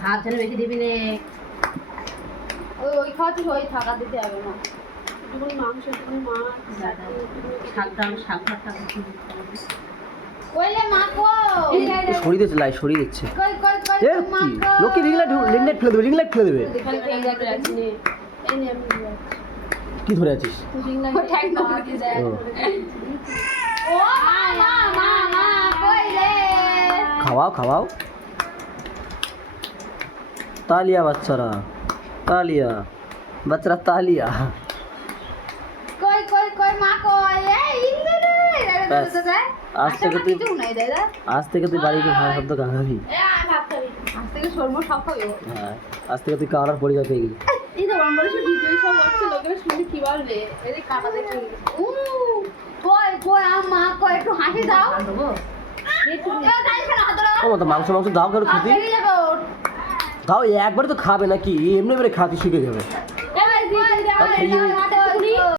ভাত যেন বেশি দিবি নে। ওই খাওয়াচ্ছিস ওই থাকা দিতে হবে না, একটুখানি মাংস একটুখানি মাছ শাক কইলে মা কো সরিয়ে দিচ্ছে, লাই সরিয়ে দিচ্ছে। কই কই কই এ কি লোকে রিং লাইট ফেলে দেবে, রিং লাইট ফেলে দেবে। এখানে ঠ্যাং ধরে আছি নে, এই নে আমি কি ধরে আছিস? ঠ্যাং ধরে যায়। ও, ও মা মা মা কইলে খাওয়াও খাওয়াও। তালিয়া বাচ্চারা, তালিয়া বাচ্চারা, তালিয়া। কই কই কই মা কই এই ইন্দু রে ব্যাস। যায়। আজ থেকে তুই কিছু নাই দাদা, আজ থেকে তুই বাড়ি গিয়ে ভালো শব্দ গাবি। এ আয় ভাত খাবি, আজ থেকে শর্ম সব খাবি। হ্যাঁ, আজ থেকে তুই কানার পরিচয় পেয়ে গেলি। এই তো বাংলাদেশের ভিডিও সব হচ্ছে, লোকেরা শুনে কি বলবে, এই কাটা দেখি কই কই মা কই একটু হাসি দাও। একটু তাই কেন হাত ধরো, ও তো মাংস মাংস দাও কেন খেতে? বেরিয়ে যাবে ওর। দাও, একবারে তো খাবে নাকি, এমনি এবারে খাতে শিখে যাবে। এ ভাই দি খাইয়ে